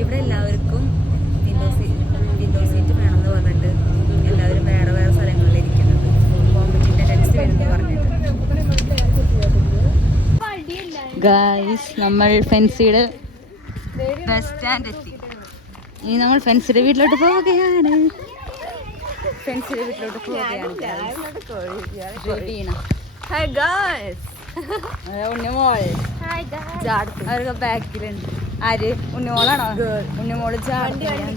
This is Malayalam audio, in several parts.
ഇവിടെ എല്ലാവർക്കും വിൻഡോ സീറ്റ് വേണമെന്ന് പറഞ്ഞിട്ട് എല്ലാവരും വേറെ വേറെ സ്ഥലങ്ങളിൽ ഇരിക്കുന്നത് വോമിറ്റിന്റെ ടെൻസ്റ്റ് വരുമെന്ന് പറഞ്ഞിട്ട്. ഗായ്സ് നമ്മൾ ഫെൻസിയുടെ ബസ് സ്റ്റാൻഡ് എത്തി. ഇനി നമ്മൾ ഫെൻസിയുടെ വീട്ടിലോട്ട് പോവുകയാണ്. ഫെൻസിയുടെ വീട്ടിലോട്ട് പോവുകയാണ്. ഉണ്ണിമോൾ അവർക്ക് ബാക്കിലുണ്ട്. ആര്? ഉണ്ണിമോളാണോ? ഉണ്ണിമോള് ചാടിയാണ്.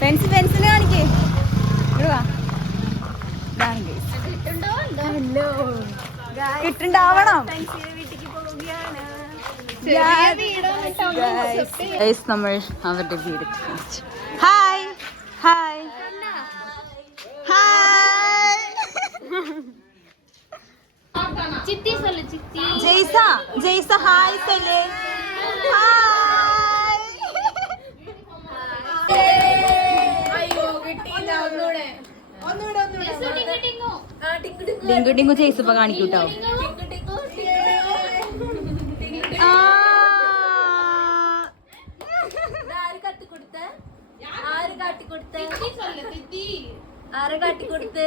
ഫെൻസിനെ കാണിക്കേ. കിട്ടുണ്ടാവണം. നമ്മൾ അവരുടെ വീട്. Hi hi hi. Jaisa hi സല്ലേ. ഡിങ്കു ഡിങ്കു ജയ്സ് ഇപ്പൊ കാണിക്കൂട്ടോ. ആരെ കാട്ടിക്കൊടുത്ത്?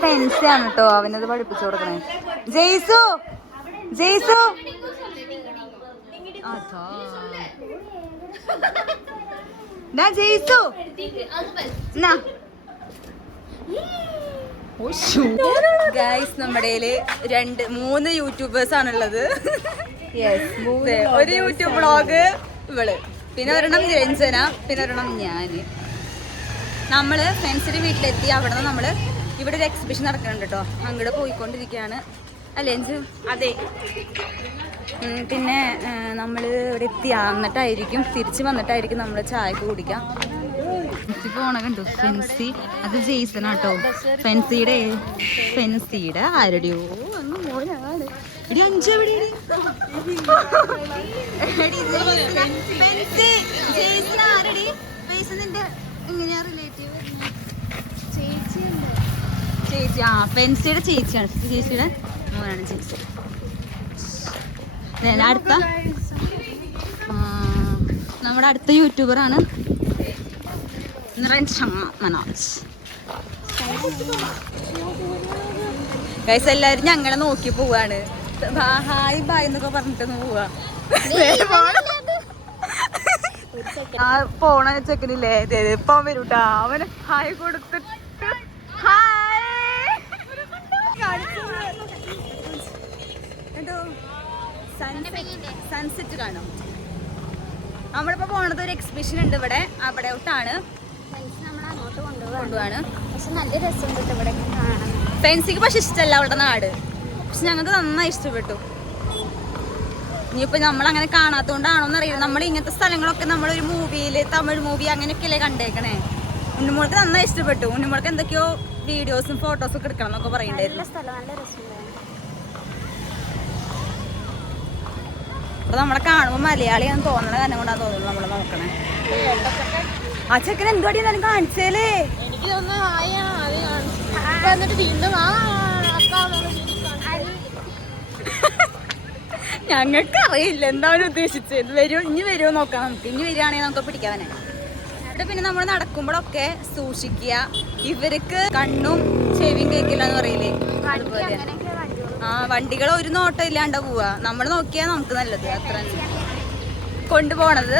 ഫെൻസാണ് കേട്ടോ അവനത് പഠിപ്പിച്ചു കൊടുക്കണേ. ജയ്സു ജയ്സു ജയ്സു ഗൈസ് നമ്മുടെ 3 യൂട്യൂബേഴ്സ് ആണുള്ളത്. ഒരു യൂട്യൂബ് വ്ളോഗ് ഇവള്, പിന്നെ ഒരെണ്ണം രഞ്ജന, പിന്നെ ഒരെണ്ണം ഞാന്. നമ്മള് ഫ്രണ്ട്സിന്റെ വീട്ടിലെത്തി. അവിടെ നിന്ന് നമ്മള് ഇവിടെ ഒരു എക്സിബിഷൻ നടക്കുന്നുണ്ട് കേട്ടോ, അങ്ങോട്ട് പോയിക്കൊണ്ടിരിക്കുകയാണ്. അല്ലേ അഞ്ചു? അതെ. പിന്നെ നമ്മള് ഇവിടെ എത്തി എന്നിട്ടായിരിക്കും തിരിച്ച് വന്നിട്ടായിരിക്കും നമ്മള് ചായക്ക് കുടിക്കാം. പോണ കണ്ടു ഫെൻസി, അത് ജെയ്സനാട്ടോ. ഫെൻസിയുടെ ആരുടെയോ അങ്ങ് മോനാണ്. ഇടി അഞ്ചു എവിടെ? എങ്ങനെയാ റിലേറ്റീവ്? ചേച്ചി. ആ ഫെൻസിയുടെ ചേച്ചിയാണ്. ചേച്ചിയുടെ മോനാണ് ചേച്ചി. അടുത്ത നമ്മുടെ അടുത്ത യൂട്യൂബറാണ് മനോജ്. ഗൈസ് എല്ലാവരും ഞങ്ങളെ നോക്കി പോവാണ്. ഹായ് ബായ് എന്നൊക്കെ പറഞ്ഞിട്ടൊന്ന് പോവാ. ആ പോണ ചെക്കനില്ലേ ഇപ്പൊ വരൂട്ടാ. അവന് ഹായ് കൊടുത്തിട്ട് സൺസെറ്റ് കാണും. നമ്മളിപ്പോ പോണത് ഒരു എക്സിബിഷൻ ഉണ്ട് ഇവിടെ, അവിടെ തൊട്ടാണ് കൊണ്ടുപോവാണ്. പക്ഷെ നല്ല രസമുണ്ട് ഇവിടെ കാണാൻ. ഫെൻസിക്ക് പക്ഷെ ഇഷ്ടമല്ല അവിടെ നാട്, പക്ഷെ ഞങ്ങൾക്ക് നന്നായി ഇഷ്ടപ്പെട്ടു. ഇനിയിപ്പോൾ നമ്മളങ്ങനെ കാണാത്തതുകൊണ്ടാണോന്ന് അറിയില്ല. നമ്മൾ ഇങ്ങനത്തെ സ്ഥലങ്ങളൊക്കെ നമ്മളൊരു മൂവിയിൽ, തമിഴ് മൂവി അങ്ങനെയൊക്കെയല്ലേ കണ്ടേക്കണേ. ഉണ്ണിമോൾക്ക് നന്നായി ഇഷ്ടപ്പെട്ടു. ഉണ്ണിമോൾക്ക് എന്തൊക്കെയോ വീഡിയോസും ഫോട്ടോസും ഒക്കെ എടുക്കണം എന്നൊക്കെ പറയണ്ടായിരുന്നു. അപ്പൊ നമ്മളെ കാണുമ്പോൾ മലയാളിയാന്ന് തോന്നണ കാരണം കൊണ്ടാണ് തോന്നുന്നു നമ്മളെ നോക്കണേ. ആ ചെക്കൻ എന്തുവാടി എന്നാലും കാണിച്ചേലേ. എനിക്ക് ഞങ്ങൾക്ക് അറിയില്ല എന്താണ് ഉദ്ദേശിച്ചത്. ഇനി വരുമോ നോക്കാം നമുക്ക്. ഇനി വരികയാണെങ്കിൽ നമുക്ക് പിടിക്കാവനെ. ഇവിടെ പിന്നെ നമ്മൾ നടക്കുമ്പോഴൊക്കെ സൂക്ഷിക്കുക. ഇവർക്ക് കണ്ണും ചെവിയും കേൾക്കില്ല എന്ന് പറയില്ലേ, അതുപോലെ വണ്ടികൾ ഒരു നോട്ടം ഇല്ലാണ്ട് പോവാ. നമ്മൾ നോക്കിയാൽ നമുക്ക് നല്ലത്. അത്ര കൊണ്ടുപോണത്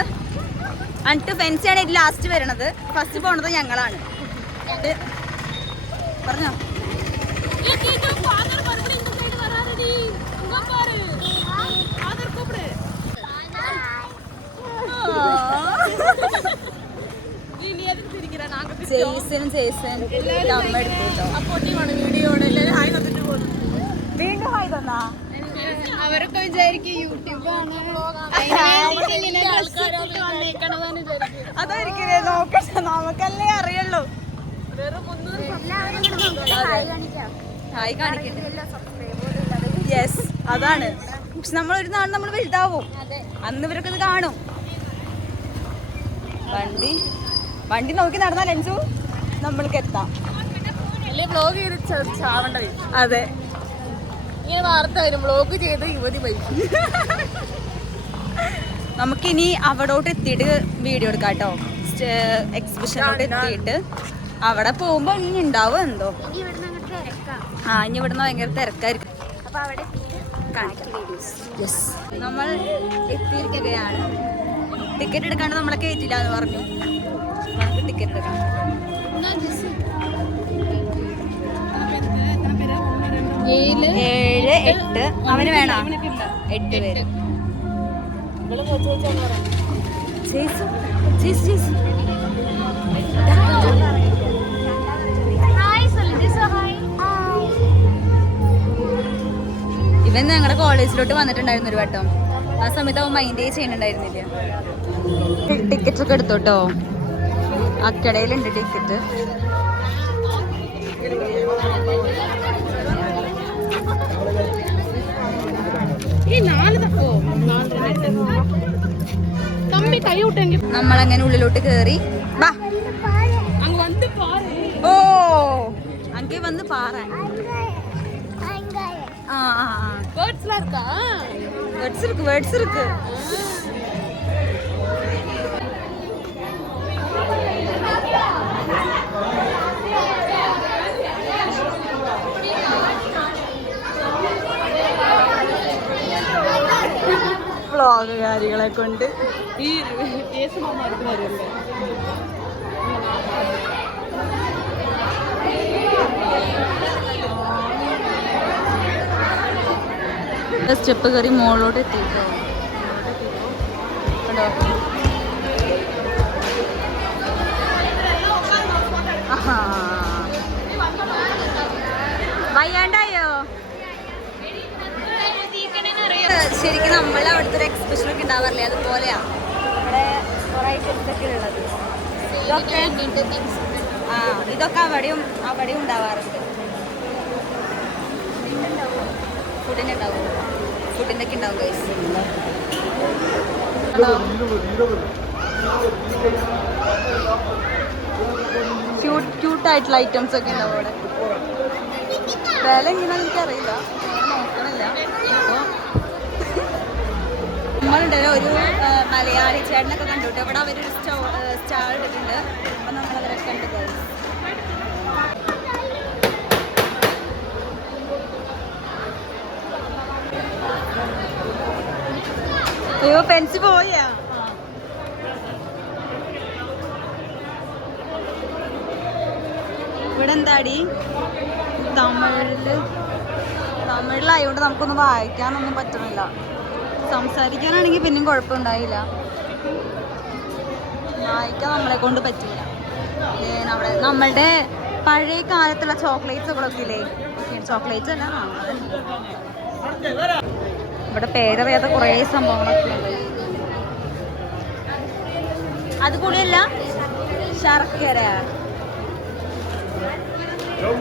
എന്നിട്ട് ഫെൻസിയാണ് ഇത് ലാസ്റ്റ് വരണത്. ഫസ്റ്റ് പോണത് ഞങ്ങളാണ്. പറഞ്ഞോ. അവരൊക്കെ വിചാരിക്കും യൂട്യൂബാണ്, അതായിരിക്കില്ലേ നോക്കട്ടെ, നമുക്കല്ലേ അറിയുള്ളൂ. ഹായ് കാണിക്കണ്ട. യെസ് അതാണ്. പക്ഷെ നമ്മൾ ഒരു നാൾ നമ്മൾ വലുതാവും, അന്ന് ഇവരൊക്കെ ഇത് കാണും. വണ്ടി നോക്കി നടന്നാൽ ലെൻസു നമ്മൾക്ക് എത്താം. അതെ, ഇങ്ങനെ വാർത്ത വരും വ്ലോഗ് ചെയ്ത് യുവതി മരിക്കും. നമുക്കിനി അവിടോട്ട് എത്തിയിട്ട് വീഡിയോ എടുക്കാം കേട്ടോ. എക്സിബിഷനോട്ട് എത്തിയിട്ട് അവിടെ പോകുമ്പോ ഇനി ഉണ്ടാവും എന്തോ. ഇനി ഇവിടുന്ന് ഭയങ്കര തിരക്കായിരിക്കും. യെസ്, നമ്മൾ എത്തിയിരിക്കുകയാണ്. ടിക്കറ്റ് എടുക്കാണ്ട് നമ്മളെ കയറ്റില്ല എന്ന് പറഞ്ഞു. നമുക്ക് ടിക്കറ്റ് എടുക്കാം. 7, 8 അവന് വേണോ? 8 പേര്. ഇവൻ ഞങ്ങളുടെ കോളേജിലോട്ട് വന്നിട്ടുണ്ടായിരുന്നു ഒരു വട്ടം. ആ സമയത്ത് അവൻ മൈൻഡേ ചെയ്യുന്നുണ്ടായിരുന്നില്ല. ടിക്കറ്റ് ഒക്കെ എടുത്തോട്ടോ, അക്കടയിലുണ്ട് ടിക്കറ്റ്. നമ്മളങ്ങനെ ഉള്ളിലോട്ട് കേറി. ഓ അங்கே വന്ന് പാറ. വേർഡ്സ് இருக்கு. വ്ളോഗുകാരികളെ കൊണ്ട് ഈ സ്റ്റെപ്പ് കയറി മുകളിലോട്ട് എത്തിയിട്ടോ. കണ്ടോ, വയ്യാണ്ടായോ? ശരിക്കും നമ്മളെ അവിടുത്തെ ഒരു എക്സിബിഷനൊക്കെ ഉണ്ടാവാറില്ലേ, അതുപോലെയാ ഇവിടെ കുറെ ഐറ്റംസ് ഒക്കെ ഉള്ളത്. ഇതൊക്കെ അവിടെയും ഉണ്ടാവാറുണ്ട്. ഫുഡിൻ്റെ ഒക്കെ ഉണ്ടാവും ഗൈസ്. ക്യൂട്ടായിട്ടുള്ള ഐറ്റംസ് ഒക്കെ ഉണ്ടാവും അവിടെ. വില എങ്ങനെയാണെന്ന് എനിക്കറിയില്ല, നോക്കണില്ല. നമ്മളുണ്ടല്ലോ ഒരു മലയാളി ചേട്ടനൊക്കെ കണ്ടുവിട്ട് അവിടെ അവരൊരു സ്റ്റാൾ ഇട്ടിട്ടുണ്ട്. അപ്പം നമ്മളവരൊക്കെ കണ്ടു ഗൈസ്. അയ്യോ പെൻസ് പോയാ. ഇവിടെ എന്താടി തമിഴിലായതുകൊണ്ട് നമുക്കൊന്നും വായിക്കാനൊന്നും പറ്റുന്നില്ല. സംസാരിക്കാനാണെങ്കിൽ പിന്നെയും കുഴപ്പമുണ്ടായില്ല, വായിക്കാൻ നമ്മളെ കൊണ്ട് പറ്റില്ല. അവിടെ നമ്മളുടെ പഴയ കാലത്തുള്ള ചോക്ലേറ്റ്സുകളൊക്കെ ഇല്ലേ, ചോക്ലേറ്റ്സ് അല്ല, ഇവിടെ പേരറിയാത്ത കുറേ സംഭവങ്ങളൊക്കെ ഉണ്ട്. അതുകൂടിയല്ല ശർക്കര,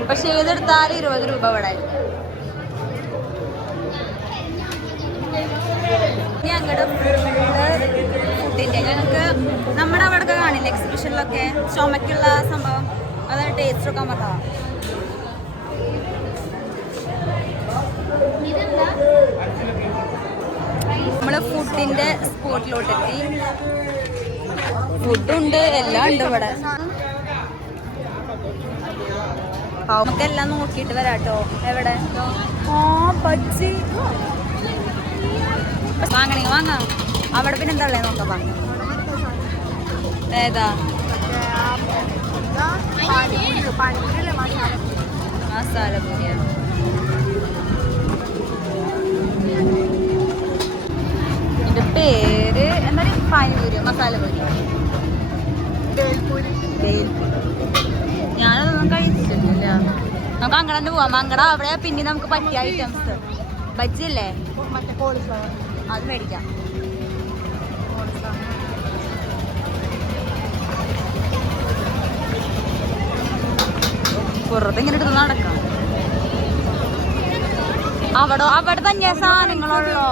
പക്ഷെ ഏതെടുത്താലും 20 രൂപ ഇവിടെ. ഞങ്ങളുടെ ഫുഡിൻ്റെ ഞങ്ങൾക്ക് നമ്മുടെ അവിടെ കാണില്ല എക്സിബിഷനിലൊക്കെ ചുമക്കുള്ള സംഭവം, അതാണ് ടേസ്റ്റ് ഒക്കെ പറഞ്ഞതാണ്. നമ്മള് ഫുഡിന്റെ സ്പോട്ടിലോട്ടെത്തി. ഫുഡുണ്ട്, എല്ലാം ഉണ്ട് ഇവിടെ. നമുക്ക് എല്ലാം നോക്കിയിട്ട് വരാട്ടോ. എവിടെ ബജ്ജി വാങ്ങണേ വാങ്ങാം. അവിടെ പിന്നെ എന്താ ഉള്ളത് നോക്കാം. ഏതാ മസാല പൂരിയാ? ഇതിന്റെ പേര് എന്താ പാനിപൂരി, മസാല പൂരി, ഞാനതൊന്നും കഴിച്ചിട്ടില്ല. നമുക്ക് അങ്ങടെ പോവാം. അങ്ങട അവിടെ പിന്നെ നമുക്ക് പറ്റിയ ഐറ്റംസ് ബജ്ജി അല്ലേ, അത് മേടിക്കാം. വെറുതെ ഇങ്ങനെ എടുത്ത് നടക്കാം. അവിടെ തന്നെ സാധനങ്ങളുള്ളോ?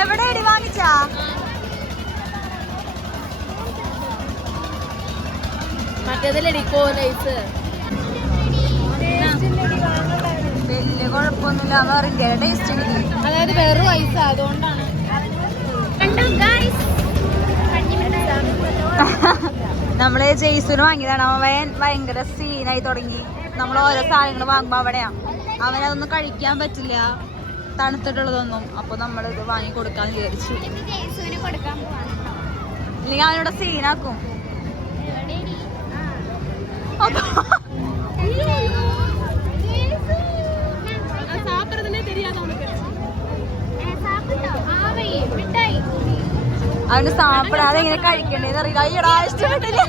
എവിടെ എടി വാങ്ങിച്ചാ? മറ്റേതല്ലേ കോലൈസ്. വലിയ കുഴപ്പമൊന്നുമില്ല എന്ന് പറയില്ല. ടേസ്റ്റ് ഉണ്ട്. അതായത് വെറും ഐസ്, അതുകൊണ്ടാണ്. നമ്മള് ജെയ്സുന് വാങ്ങിയതാണ്. അവൻ ഭയങ്കര സീനായി തുടങ്ങി. നമ്മൾ ഓരോ സാധനങ്ങൾ വാങ്ങുമ്പോ അവിടെയാ അവനതൊന്നും കഴിക്കാൻ പറ്റില്ല, തണുത്തിട്ടുള്ളതൊന്നും. അപ്പൊ നമ്മളിത് വാങ്ങി കൊടുക്കാന്ന് വിചാരിച്ചു. ഇല്ലെങ്കിൽ അവനോട് സീനാക്കും. അവന് സാപ്പിടാതെ എങ്ങനെ കഴിക്കണ്ടേന്ന് അറിയില്ല. അയ്യടാ ഇഷ്ടപ്പെട്ടില്ല.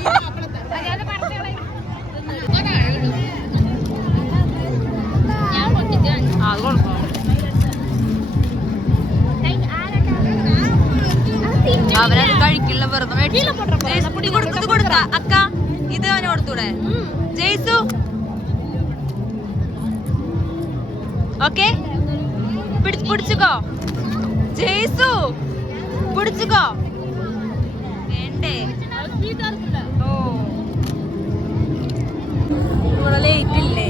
അവനത് കഴിക്കില്ല, വെറുതെ കൊടുക്ക. അക്ക ഇത് അവന് കൊടുത്തൂടെ? ജയ്സു ഓക്കെ, പിടിച്ചുക്കോ. ജയ്സു പിടിച്ചുക്കോ. വേണ്ടേ? ഓ ഇവിടെ ലേറ്റ് ഇല്ലേ?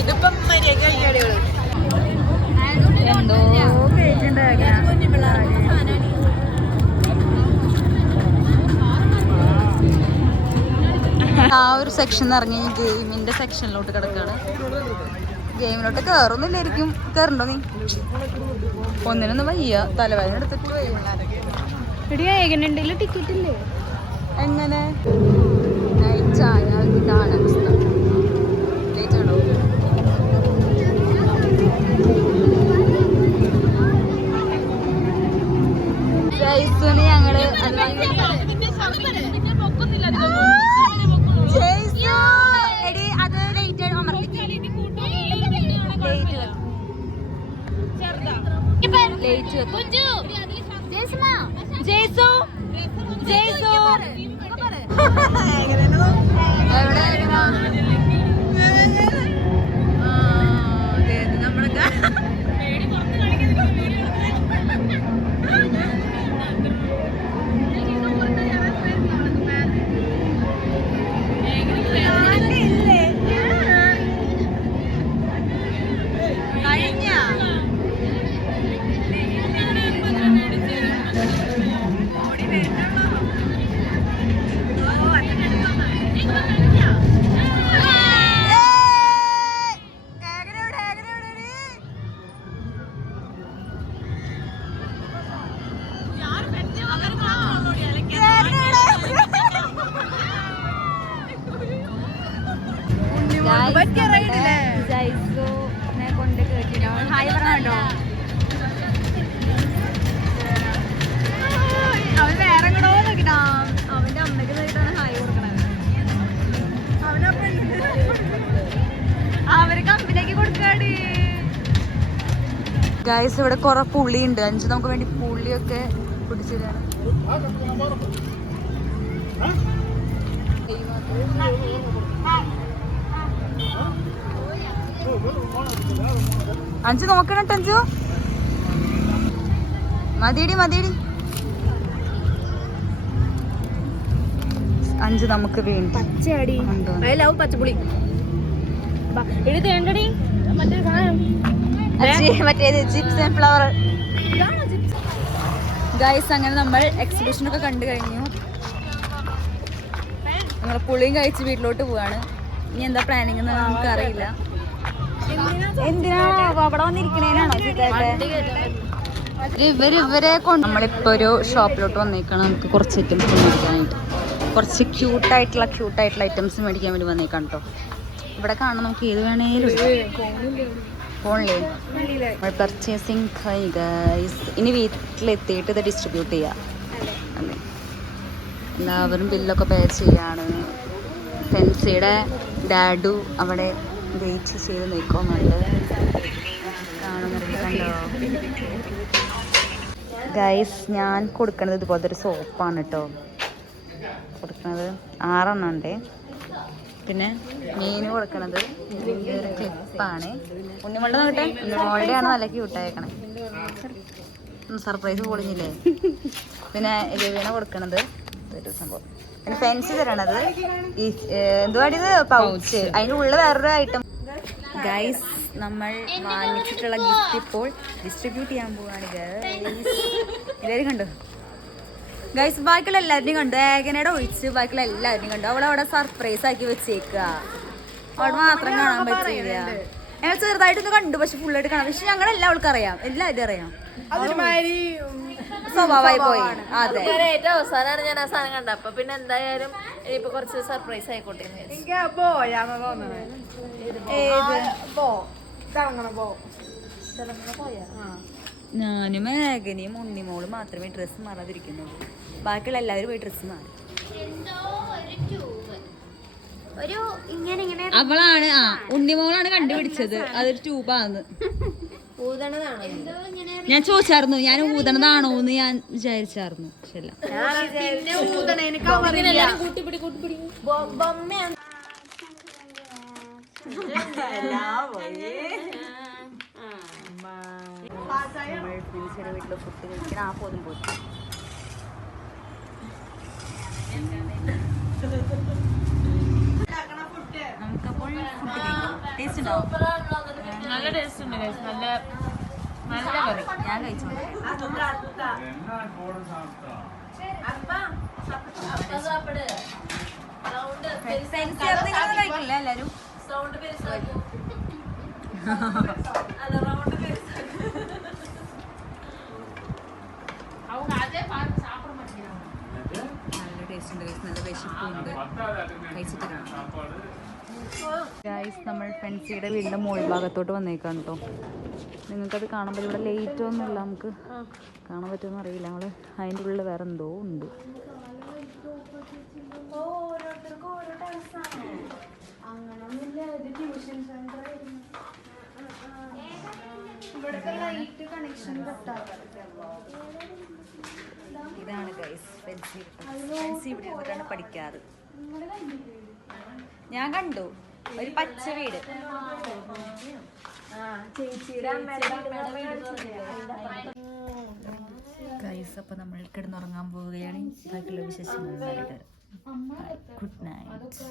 ഇതിപ്പം എന്തോ ആ ഒരു സെക്ഷൻ ഇറങ്ങി ഗെയിമിന്റെ സെക്ഷനിലോട്ട് കിടക്കാണ്. ഗെയിമിലോട്ട് കയറുന്നില്ലായിരിക്കും. കയറണ്ടോ നീ? ഒന്നിനൊന്നും വയ്യ, തലവേദന എടുത്തിട്ട് ടിക്കറ്റ് ഇല്ലേ? എങ്ങനെ നൈറ്റ് ആയാൽ ഇതാണ് അവസ്ഥ. ലേറ്റ് ആണോ? ജയ്സുന് ഞങ്ങള് എടി അത് ലേറ്റ് ജയ്സു ജയ്സു എവിടെ നമ്മളൊക്കെ ജയ്സുനെ കൊണ്ട് കേട്ടിനോ? ഹായ് പറഞ്ഞോ. അവൻ വേറെ എങ്ങടോ നോക്കിട്ടാ. അവന്റെ അമ്മയ്ക്ക് നോക്കിട്ടാണ് ഹായ് കൊടുക്കണത്. അവനപ്പം ഗൈസ് ഇവിടെ കുറെ പുളിയുണ്ട്. അഞ്ചു നമുക്ക് വേണ്ടി പുളിയൊക്കെ പിടിച്ചിട്ടാണ്. അഞ്ചു നോക്കണം കേട്ടോ. അഞ്ചു മതിയടി മതിയടി. അഞ്ചു നമുക്ക് വേണ്ടി പച്ചടി പച്ചപ്പുളി തേണ്ടടി മറ്റേത് ചിപ്സ് ആൻഡ് ഫ്ലവർ. ഗൈസ് അങ്ങനെ നമ്മൾ എക്സിബിഷനൊക്കെ കണ്ടു കഴിഞ്ഞു. നമ്മൾ പുളിയും കഴിച്ച് വീട്ടിലോട്ട് പോവാണ്. ഇനി എന്താ പ്ലാനിങ് എന്ന് നമുക്ക് അറിയില്ല. എന്തിനാണോ അവിടെ വന്നിരിക്കണേനാണോ ഇവരെ കൊണ്ട് നമ്മളിപ്പോ ഒരു ഷോപ്പിലോട്ട് വന്നേക്കാണ്. നമുക്ക് കുറച്ച് ഐറ്റംസ് മേടിക്കാനായിട്ട്, കുറച്ച് ക്യൂട്ടായിട്ടുള്ള ഐറ്റംസ് മേടിക്കാൻ വേണ്ടി വന്നേക്കാണ് കേട്ടോ. ഇവിടെ കാണാൻ നമുക്ക് ഏത് വേണേലും ഫോണിലേ നമ്മൾ പർച്ചേസിങ് ഗൈസ്. ഇനി വീട്ടിലെത്തിയിട്ട് ഇത് ഡിസ്ട്രിബ്യൂട്ട് ചെയ്യാം അല്ലേ. എല്ലാവരും ബില്ലൊക്കെ പേ ചെയ്യാണ്. ഫെൻസിയുടെ ഡാഡു അവിടെ വെയിറ്റ് ചെയ്ത് നിൽക്കുന്നുണ്ട്. കാണുന്നുണ്ടോ ഗൈസ്? ഞാൻ കൊടുക്കുന്നത് ഇതുപോലത്തെ ഒരു സോപ്പാണ് കേട്ടോ. കൊടുക്കുന്നത് 6 എണ്ണം ഉണ്ട്. പിന്നെ മീൻ കൊടുക്കണത് ഒരു ക്ലിപ്പാണ്. ഉണ്ണിമളുടെ നോട്ടെ, ഉണ്ണിമളുടെയാണ് നല്ല ക്യൂട്ടായേക്കണേ. സർപ്രൈസ് പൊളിഞ്ഞില്ലേ. പിന്നെ രവീണ കൊടുക്കണത് ഒരു സംഭവം. പിന്നെ ഫെൻസി തരണത് ഈ എന്തുവാടിത് പൗച്ച്. അതിൻ്റെ ഉള്ളിൽ വേറൊരു ഐറ്റം. ഗൈസ് നമ്മൾ വാങ്ങിച്ചിട്ടുള്ള ഗിഫ്റ്റ് ഇപ്പോൾ ഡിസ്ട്രിബ്യൂട്ട് ചെയ്യാൻ പോവാണ് ഗൈസ്. എല്ലാവരും കണ്ടു ഗൈസ്? ബാക്കിയുള്ള എല്ലാവരുടെയും കണ്ടു. ഏകനയുടെ ഒഴിച്ച് ബാക്കിയുള്ള എല്ലാവരുടെയും കണ്ടു. അവളവിടെ സർപ്രൈസ് ആക്കി വെച്ചേക്കുക. അവിടെ മാത്രം കാണാൻ പറ്റില്ല. ഞങ്ങൾ ചെറുതായിട്ടൊന്ന് കണ്ടു, പക്ഷെ ഫുള്ളായിട്ട് കാണാം. പക്ഷെ ഞങ്ങളെല്ലാം അവൾക്ക് അറിയാം, എല്ലാവരും അറിയാം. സ്വഭാവമായി പോയി. അതെ, ഏറ്റവും അവസാനമാണ് ഞാൻ ആ സാധനം കണ്ട. അപ്പൊ പിന്നെ എന്തായാലും ഇപ്പൊ കുറച്ച് സർപ്രൈസ് ആയിക്കോട്ടെ. ഞാനും മേഘനയും ഉണ്ണിമോളും മാത്രമേ ഡ്രസ്സ് മാറാതിരിക്കുന്നുള്ളൂ. ബാക്കിയുള്ള എല്ലാവരും പോയി ഡ്രസ്സ് മാറി. അവളാണ് ഉണ്ണിമോളാണ് കണ്ടുപിടിച്ചത് അതൊരു ട്യൂബാന്ന്. ഞാൻ ചോദിച്ചായിരുന്നു, ഞാൻ ഊതണതാണോ എന്ന് ഞാൻ വിചാരിച്ചായിരുന്നു. ശരി, വീട്ടിലെ ഫുഡ് കഴിക്കണം. ആ പോതും പോയി നമുക്കപ്പോൾ ഫുഡ് കഴിക്കാം. ടേസ്റ്റ് ഉണ്ടാവും. നല്ല ടേസ്റ്റ് ഉണ്ട്, നല്ല നല്ല കറി. ഞാൻ കഴിച്ചോളൂ. കഴിക്കില്ല എല്ലാരും. നല്ല ടേസ്റ്റ് ഉണ്ട്, നല്ല വിശപ്പുണ്ട്. കഴിച്ചിട്ട് കാണാം ഗൈസ്. നമ്മൾ ഫെൻസിയുടെ വീടിൻ്റെ മുകൾ ഭാഗത്തോട്ട് വന്നേക്കാണ് കേട്ടോ. നിങ്ങൾക്കത് കാണാൻ പറ്റും. ഇവിടെ ലേറ്റ് ഒന്നുമില്ല, നമുക്ക് കാണാൻ പറ്റുമെന്ന് അറിയില്ല. നമ്മൾ അതിൻ്റെ ഉള്ളിൽ വേറെ എന്തോ ഉണ്ട്. ഇതാണ് ഗൈസ് ഫെൻസി. ഫെൻസി ഇവിടെ ഇരുന്നിട്ടാണ് പഠിക്കാറ്. ഞാൻ കണ്ടു ഒരു പച്ച വീട്. ഗൈസ് അപ്പോൾ നമ്മൾ കിടന്നുറങ്ങാൻ പോവുകയാണ്. ബാക്കിയുള്ള വിശേഷങ്ങളുണ്ടായിട്ട് ഗുഡ് നൈറ്റ്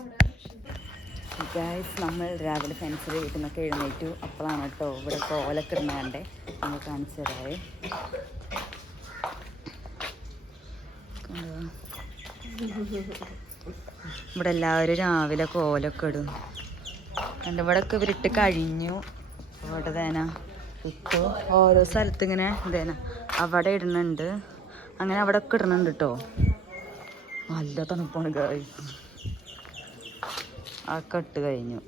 ഗൈസ്. നമ്മൾ രാവിലെ ഫെൻസിൽ വീട്ടിൽ നിന്നൊക്കെ എഴുന്നേറ്റു. അപ്പോഴാണ് കേട്ടോ ഇവിടെ കോലൊക്കെ ഇടുന്ന കണ്ടേ. നമ്മൾ കാണിച്ചു തരാവേ. ഇവിടെ എല്ലാവരും രാവിലെ കോലൊക്കെ ഇടും. എൻ്റെ ഇവിടെയൊക്കെ ഇവരിട്ട് കഴിഞ്ഞു. ഇവിടെ തേന ഇപ്പോൾ ഓരോ സ്ഥലത്ത് ഇങ്ങനെ ഇതേന അവിടെ ഇടുന്നുണ്ട്. അങ്ങനെ അവിടെ ഒക്കെ ഇടുന്നുണ്ട് കേട്ടോ. നല്ല തണുപ്പാണ് ഗൈസ്. അതൊക്കെ ഇട്ട് കഴിഞ്ഞു.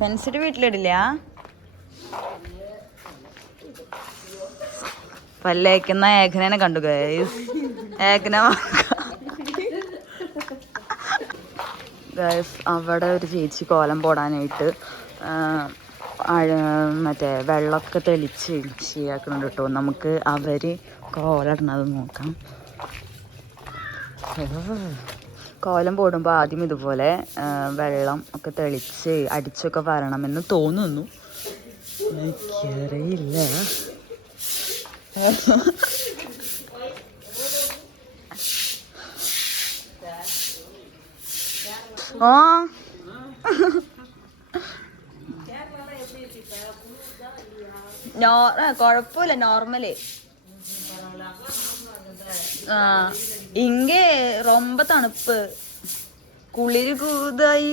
ഫെൻസിൻ്റെ വീട്ടിലിടില്ല. പല്ലേക്കുന്ന ഏകനെ കണ്ടു ഗൈസ്. ഏകന ഗൈസ് അവിടെ ഒരു ചേച്ചി കോലം പോടാനായിട്ട് മറ്റേ വെള്ളമൊക്കെ തെളിച്ച് ശരിയാക്കുന്നുണ്ട് കേട്ടോ. നമുക്ക് അവർ കോലമിടുന്നത് നോക്കാം. കോലം പോടുമ്പോൾ ആദ്യം ഇതുപോലെ വെള്ളം ഒക്കെ തെളിച്ച് അടിച്ചൊക്കെ വരണമെന്ന് തോന്നുന്നു. എനിക്കറിയില്ല. ഓ കുഴപ്പമില്ല, നോർമല്. ഇങ്ങ ரொம்ப തണുപ്പ്, കുളിര് കൂതായി.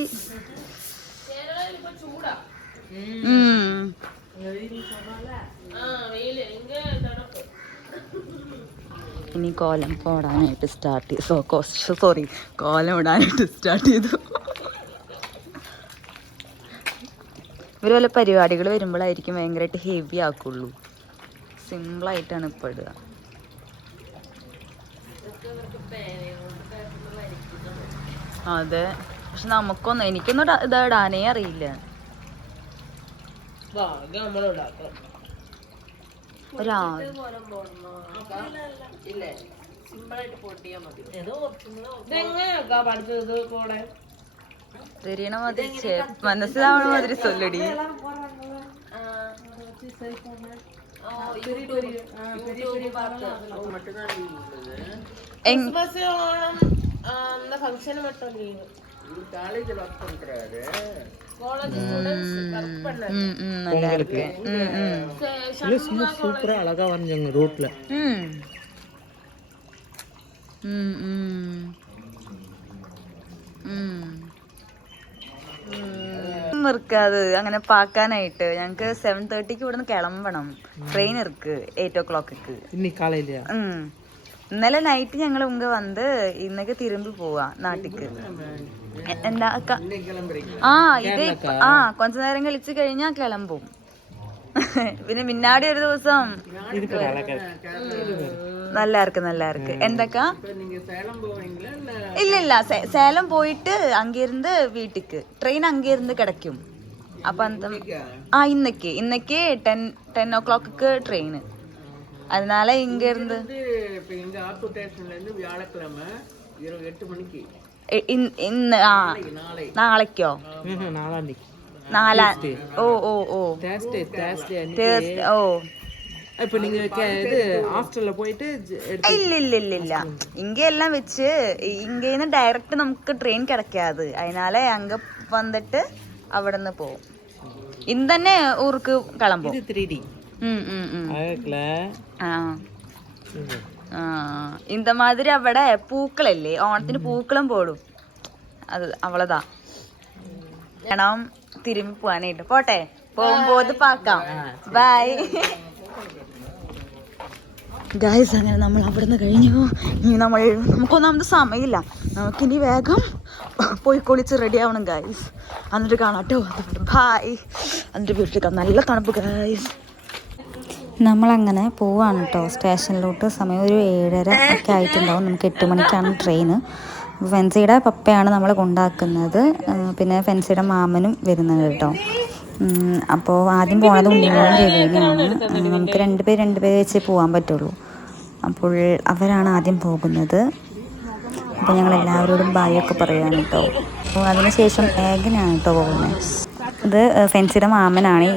ഇനി കോലം പോടാനായിട്ട് സ്റ്റാർട്ട് ചെയ്തു. കോലം ഇടാനായിട്ട് സ്റ്റാർട്ട് ചെയ്തു. ഇവർ വല്ല പരിപാടികൾ വരുമ്പോഴായിരിക്കും ഭയങ്കരമായിട്ട് ഹെവി ആക്കുള്ളൂ. സിമ്പിളായിട്ടാണ് ഇപ്പോൾ ഇടുക. അതെ, പക്ഷെ എനിക്കൊന്നും ഇടാനേ അറിയില്ല. തെരിയണ മതി, മനസ്സിലാവണ മാതിരി ചൊല്ലടി. நல்லா இருக்கு. சூப்பரா அழகா வரைஞ்சாங்க ரோட்ல. നിർക്കാത് അങ്ങനെ പാക്കാനായിട്ട്. ഞങ്ങക്ക് 7:30 ഇവിടുന്ന് കിളമ്പണം. Train ഇருக்கு 8 o'clock. ഇന്നലെ നൈറ്റ് ഞങ്ങൾ ഇങ്ങ വന്ന് ഇന്നൊക്കെ തിരുമ്പി പോവാ നാട്ടിക്ക്. എന്താ ഇത് കുറച്ചു നേരം കളിച്ച് കഴിഞ്ഞാ കിളമ്പും. പിന്നെ മിന്നാടി ഒരു ദിവസം நல்லா இருக்கு. എന്തൊക്കെ ഇല്ല சேலம் போயிட்டு அங்கிருந்து வீட்டுக்கு ட்ரெயின் அங்கிருந்து கிடைக்கும். அப்ப அந்த இன்னைக்கு 10 o'clock ட்ரெயின். அதனால இங்க இருந்து നാളേക്കോ? இல்ல இங்க எல்லாம் வச்சு இங்கேருந்து டைரக்ட் நமக்கு ட்ரெயின் கிடைக்காது. அதனால அங்க வந்துட்டு அവിടുന്ന് போவோம். ഇന്നന്നെ ഊർക്ക് കിളമ്പും. இந்த மாதிரி അവിടെ പൂക്കളല്ലേ, ഓണത്തിന് പൂക്കളം പോടും. അത് അവളതാ വേണം തിരുമ്പി പോവാനായിട്ട്. പോട്ടെ, പോകുമ്പോൾ പാക്കാം. Bye guys. അങ്ങനെ നമ്മൾ അവിടുന്ന് കഴിഞ്ഞു. ഇനി നമുക്കൊന്നാമത് സമയമില്ല. നമുക്കിനി വേഗം പോയി കുളിച്ച് റെഡി ആവണം ഗായ്സ്. എന്നിട്ട് കാണാം കേട്ടോ. ബായ്. എന്നിട്ട് വീട്ടിലേക്ക്. നല്ല തണുപ്പ് ഗായ്സ്. നമ്മളങ്ങനെ പോവാണ് കേട്ടോ സ്റ്റേഷനിലോട്ട്. സമയം ഒരു 7:30 ഒക്കെ ആയിട്ടുണ്ടാവും. നമുക്ക് 8 മണിക്കാണ് ട്രെയിന്. ഫെൻസിയുടെ പപ്പയാണ് നമ്മളെ കൊണ്ടാക്കുന്നത്. പിന്നെ ഫെൻസിയുടെ മാമനും വരുന്നുണ്ട് കേട്ടോ. അപ്പോൾ ആദ്യം പോണത് ഉണ്ണിമോളും രവീനയാണ്. നമുക്ക് രണ്ടുപേര് വെച്ച് പോകാൻ പറ്റുള്ളൂ. അപ്പോൾ അവരാണ് ആദ്യം പോകുന്നത്. അപ്പോൾ ഞങ്ങൾ എല്ലാവരോടും ബായൊക്കെ പറയുകയാണ് കേട്ടോ. അപ്പോൾ അതിനുശേഷം ഏകനാണ് കേട്ടോ പോകുന്നത്. ഇത് ഫെൻസിയുടെ മാമനാണ്.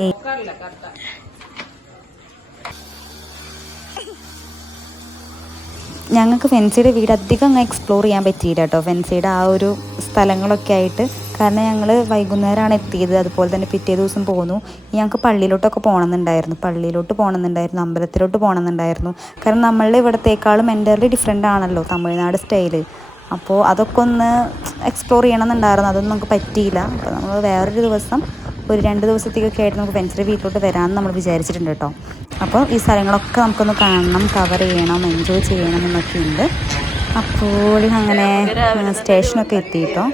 ഞങ്ങൾക്ക് ഫെൻസിയുടെ വീട് അധികം അങ്ങ് എക്സ്പ്ലോർ ചെയ്യാൻ പറ്റിയില്ല കേട്ടോ. ഫെൻസിയുടെ ആ ഒരു സ്ഥലങ്ങളൊക്കെ ആയിട്ട്. കാരണം ഞങ്ങൾ വൈകുന്നേരമാണ് എത്തിയത്. അതുപോലെ തന്നെ പിറ്റേ ദിവസം പോന്നു. ഞങ്ങൾക്ക് പള്ളിയിലോട്ട് പോകണമെന്നുണ്ടായിരുന്നു, അമ്പലത്തിലോട്ട് പോകണമെന്നുണ്ടായിരുന്നു. കാരണം നമ്മളുടെ ഇവിടത്തേക്കാളും എൻ്റർലി ഡിഫറെൻ്റ് ആണല്ലോ തമിഴ്നാട് സ്റ്റൈല്. അപ്പോൾ അതൊക്കെ ഒന്ന് എക്സ്പ്ലോർ ചെയ്യണമെന്നുണ്ടായിരുന്നു. അതൊന്നും നമുക്ക് പറ്റിയില്ല. അപ്പോൾ നമ്മൾ വേറൊരു ദിവസം ഒരു 2 ദിവസത്തേക്കൊക്കെ ആയിട്ട് നമുക്ക് ഫെൻസിയുടെ വീട്ടിലോട്ട് വരാമെന്ന് നമ്മൾ വിചാരിച്ചിട്ടുണ്ട് കേട്ടോ. അപ്പോൾ ഈ സ്ഥലങ്ങളൊക്കെ നമുക്കൊന്ന് കാണണം, കവർ ചെയ്യണം, എൻജോയ് ചെയ്യണം എന്നൊക്കെ ഉണ്ട്. അപ്പോൾ അങ്ങനെ സ്റ്റേഷനൊക്കെ എത്തി കേട്ടോ.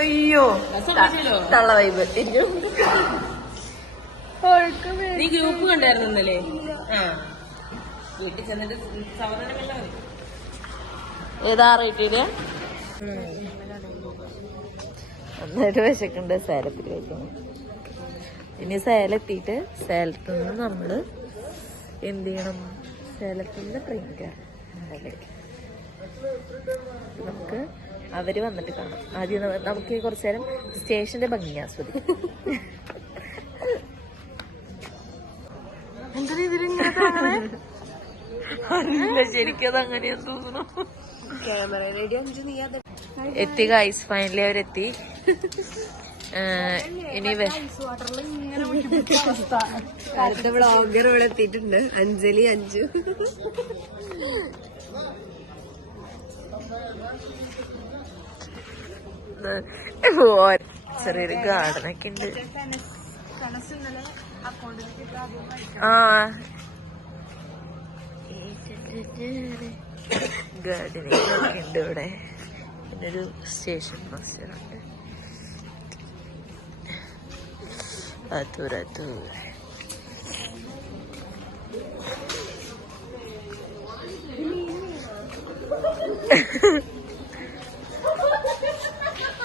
അയ്യോ തള്ള വൈബ്. നീ നീ ഗ്രൂപ്പ് കണ്ടായിരുന്നല്ലേ? ആ വീട്ടിൽ ചെന്നിട്ട് സവർണ്ണമെല്ലാം ഏതാ റേറ്റില്? ഒന്നൊരു വിശക്കുണ്ട് സേലത്തിൽ കഴിക്കണം. ഇനി സേലെത്തിയിട്ട് സേലത്തിൽ നിന്ന് നമ്മള് എന്ത് ചെയ്യണം? സേലത്തിൽ നിന്ന് ട്രെയിൻ കയറാം. നമുക്ക് അവര് വന്നിട്ട് കാണാം. ആദ്യം നമുക്ക് കുറച്ചു നേരം സ്റ്റേഷന്റെ ഭംഗി ആസ്വദിക്കാം. അറിയില്ല, ശരിക്കത് അങ്ങനെയാന്ന് തോന്നുന്നു. എത്തി ഗൈസ്, ഫൈനലി അവരെത്തി. ഇനി അടുത്ത വ്ളോഗർ ഇവിടെ എത്തിയിട്ടുണ്ട്, അഞ്ജലി അഞ്ജു. ചെറിയൊരു ഗാർഡനൊക്കെ ഉണ്ട്. ആ ഗാർഡനിങ് ഒക്കെ ഉണ്ട് ഇവിടെ. പിന്നെ ഒരു സ്റ്റേഷൻ മാസ്റ്റർ ഉണ്ട്.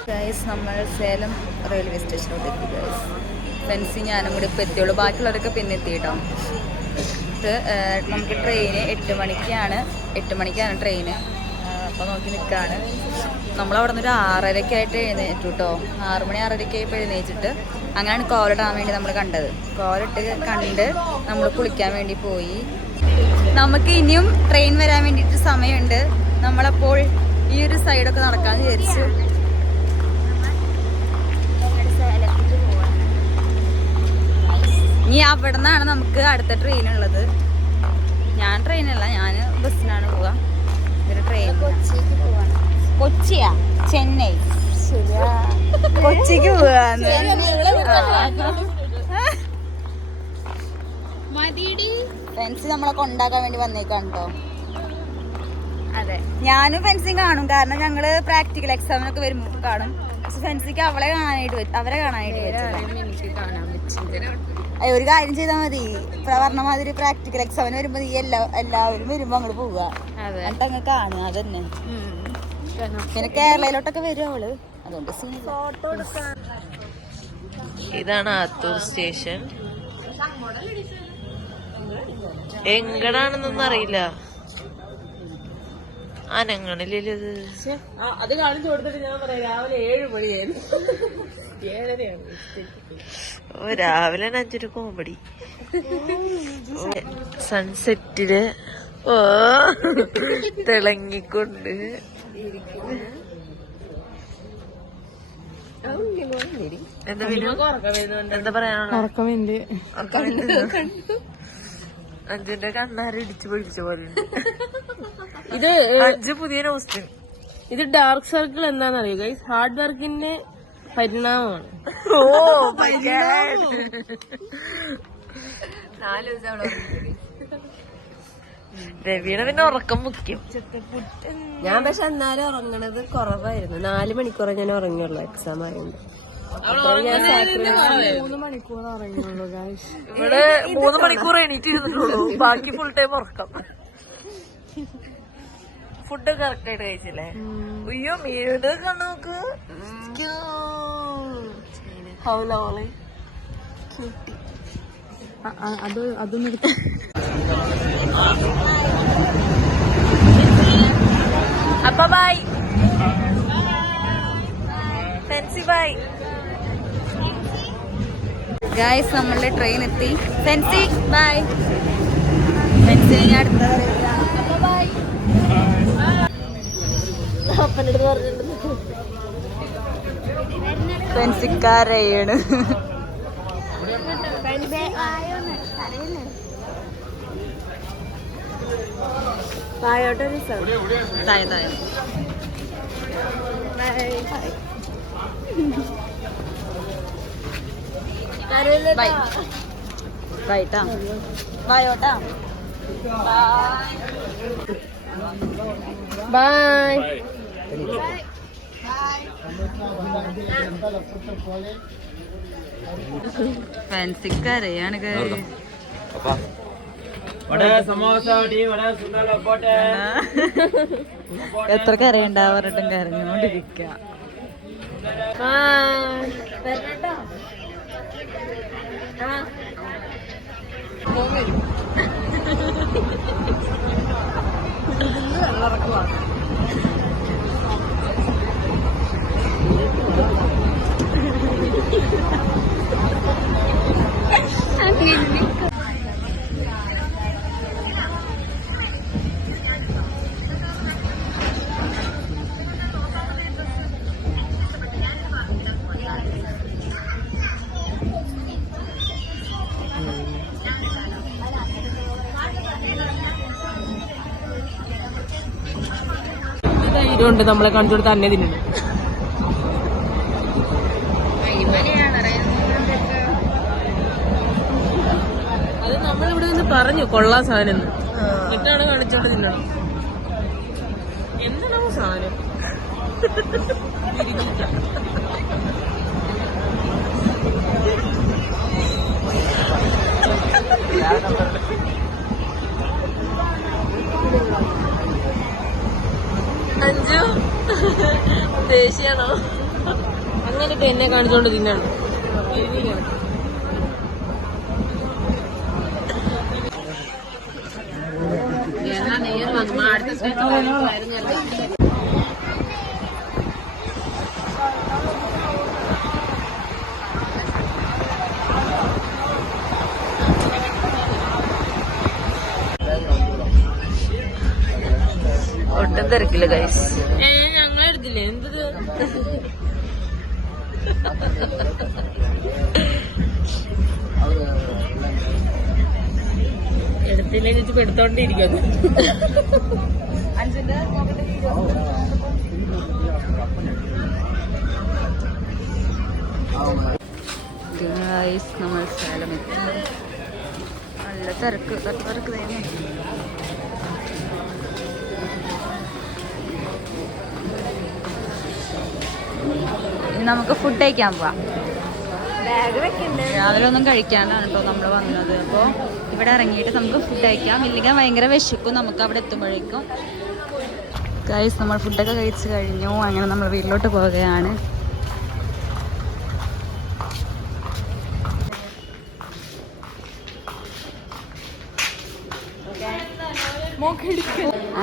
ഗൈസ്, നമ്മൾ സേലം റെയിൽവേ സ്റ്റേഷനിലോട്ട് എത്തി ഗൈസ്. ഫെൻസി ഞാനും കൂടി ഇപ്പം എത്തിയുള്ളൂ, ബാക്കിയുള്ളവരൊക്കെ പിന്നെ എത്തിയിട്ടോ. നമുക്ക് ട്രെയിന് 8 മണിക്കാണ് ട്രെയിന്. അപ്പോൾ നോക്കി നിൽക്കുകയാണ്. നമ്മളവിടെ നിന്ന് ഒരു 6:30 ആയിട്ട് എഴുന്നേറ്റു കേട്ടോ. 6 മണി 6:30 ആയപ്പോൾ എഴുന്നേച്ചിട്ട് അങ്ങനെയാണ് കോലിടാൻ വേണ്ടി നമ്മൾ കണ്ടത്. കോലിട്ട് കണ്ട് നമ്മൾ കുളിക്കാൻ വേണ്ടി പോയി. നമുക്ക് ഇനിയും ട്രെയിൻ വരാൻ വേണ്ടിയിട്ട് സമയമുണ്ട്. നമ്മളപ്പോൾ ഈ ഒരു സൈഡൊക്കെ നടക്കാമെന്ന് വിചാരിച്ചു. ഇനി അവിടെ നിന്നാണ് നമുക്ക് അടുത്ത ട്രെയിൻ ഉള്ളത്. ഞാൻ ട്രെയിനല്ല, ഞാൻ ബസ്സിനാണ് പോവാ. ഇതൊരു ട്രെയിൻ കൊച്ചിയാ, ചെന്നൈ, കൊച്ചിക്ക് പോവാന്ന്. ഫെൻസി നമ്മളെ കൊണ്ടാക്കാൻ വേണ്ടി വന്നേക്കാണ് കേട്ടോ. അതെ, ഞാനും ഫെൻസിയും കാണും, കാരണം ഞങ്ങള് പ്രാക്ടിക്കൽ എക്സാമിനൊക്കെ വരുമ്പോൾ കാണും. ഫെൻസിക്ക് അവരെ കാണാനായിട്ട് എനിക്ക് കാണാൻ പറ്റില്ല. ഒരു കാര്യം ചെയ്താൽ മതി, പറഞ്ഞ മാതിരി പ്രാക്ടിക്കൽ എക്സാമിന് വരുമ്പോ നീ എല്ലാവരും വരുമ്പോ അങ്ങോട്ട് പോവുക, എന്നിട്ട് അങ്ങ് കാണുക. അതന്നെ. പിന്നെ കേരളയിലോട്ടൊക്കെ വരും അവള്, അതുകൊണ്ട് ഇതാണ് ആത്തൂർ സ്റ്റേഷൻ. എങ്ങടാണെന്നൊന്നും അറിയില്ല. അനങ്ങളില്ലത്. അത് കാണിച്ചു കൊടുത്തിട്ട് ഞാൻ പറയാം, രാവിലെ 7 മണിയായിരുന്നു, 7:30ആണ്. രാവിലെ 5 കോമഡി. സൺസെറ്റില് തിളങ്ങിക്കൊണ്ട് എന്താ പറയാനുള്ള അഞ്ചിന്റെ കണ്ണാരി ഇടിച്ചു പൊളിച്ച പോലെ. ഇത് അഞ്ച് പുതിയ ന്യൂസ്. ഇത് ഡാർക്ക് സർക്കിൾ എന്താണെന്നറിയോ ഗൈസ്? ഹാർഡ് വർക്കിന്റെ പരിണാമമാണ്. Oh my God. 4 ദിവസം രവിയുടെ പിന്നെ ഉറക്കം മുഖ്യം. ഞാൻ പക്ഷെ എന്നാലും ഉറങ്ങണത് കുറവായിരുന്നു. 4 മണിക്കൂർ ഞാൻ ഉറങ്ങിയുള്ളൂ എക്സാം ആയതുകൊണ്ട്. 3 മണിക്കൂർ ഉറങ്ങിയുള്ളൂ ഗൈസ്. ഇവിടെ 3 മണിക്കൂർ എണീറ്റിരുന്നുള്ളൂ, ബാക്കി ഫുൾ ടൈം ഉറക്കം. ഫുഡ് കറക്റ്റ് ആയിട്ട് കഴിച്ചില്ലേ? അയ്യോ മീനുടെ കണ്ണോക്ക്. അതൊന്നും അപ്പൊ ബൈ ഫെൻസി, ബൈ ഗൈസ്. നമ്മളുടെ ട്രെയിൻ എത്തി. ഫെൻസി ബൈ. ഫെൻസി ഞാൻ അടുത്ത ഫെൻസിക്കാരാണ്. ബൈ ബൈ ട്ടാ. ബൈ. ഫാൻസിക്കാരെയാണ്. എത്ര കരയുണ്ടാവാറുണ്ടും കരഞ്ഞോണ്ടിരിക്ക. ധൈര്യമുണ്ട് നമ്മളെ കാണിച്ചു കൊടുത്ത് തന്നെ തിന്നു. അത് നമ്മളിവിടെ നിന്ന് പറഞ്ഞു കൊള്ളാൻ സാധനം എന്നിട്ടാണ് കാണിച്ചോണ്ട് തിന്നണം. എന്താണ് സാധനം? അഞ്ചു ദേഷ്യാണോ? അങ്ങനെയൊക്കെ എന്നെ കാണിച്ചോണ്ട് തിന്നാണ്. ഒട്ടും തിരക്കില്ല ഗൈസ്. ഞങ്ങളെടുത്തില്ലേ എന്തത്? എടുത്തില്ലേ വെച്ച് പെടുത്തോണ്ടിരിക്കുന്നു. നമ്മൾ സ്ഥലം നല്ല തിരക്ക് തിരക്ക് തന്നെ. നമുക്ക് ഫുഡ് കഴിക്കാൻ പോവാം. രാവിലെ ഒന്നും കഴിക്കാനാണ് കേട്ടോ നമ്മൾ വന്നത്. അപ്പോൾ ഇവിടെ ഇറങ്ങിയിട്ട് നമുക്ക് ഫുഡ് കഴിക്കാം. ഇല്ലെങ്കിൽ ഭയങ്കര വിശക്കും നമുക്ക് അവിടെ എത്തുമ്പോഴേക്കും. ഗൈസ് നമ്മൾ ഫുഡൊക്കെ കഴിച്ച് കഴിഞ്ഞു. അങ്ങനെ നമ്മൾ വീട്ടിലോട്ട് പോവുകയാണ്.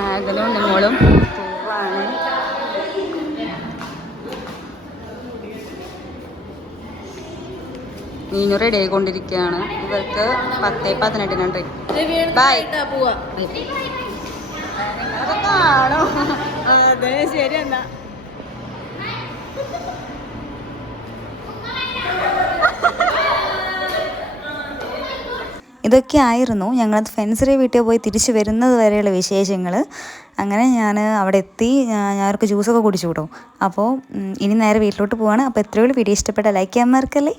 ആകലും മോളും പോവാണ്. നീനു റെഡി ആയിക്കൊണ്ടിരിക്കുകയാണ്. ഇവർക്ക് 10:18 ബൈ. കാണോ? അതെ ശരി എന്നാ. ഇതൊക്കെ ആയിരുന്നു ഞങ്ങൾ ഫെൻസറി വീട്ടിൽ പോയി തിരിച്ചു വരുന്നത് വരെയുള്ള വിശേഷങ്ങൾ. അങ്ങനെ ഞാൻ അവിടെ എത്തി. ഞാനവർക്ക് ജ്യൂസൊക്കെ കുടിച്ചു കേട്ടോ. അപ്പോൾ ഇനി നേരെ വീട്ടിലോട്ട് പോവാണ്. അപ്പോൾ എത്രയോ വീഡിയോ ഇഷ്ടപ്പെട്ട ലൈക്ക് ചെയ്യാൻ മറക്കല്ലേ.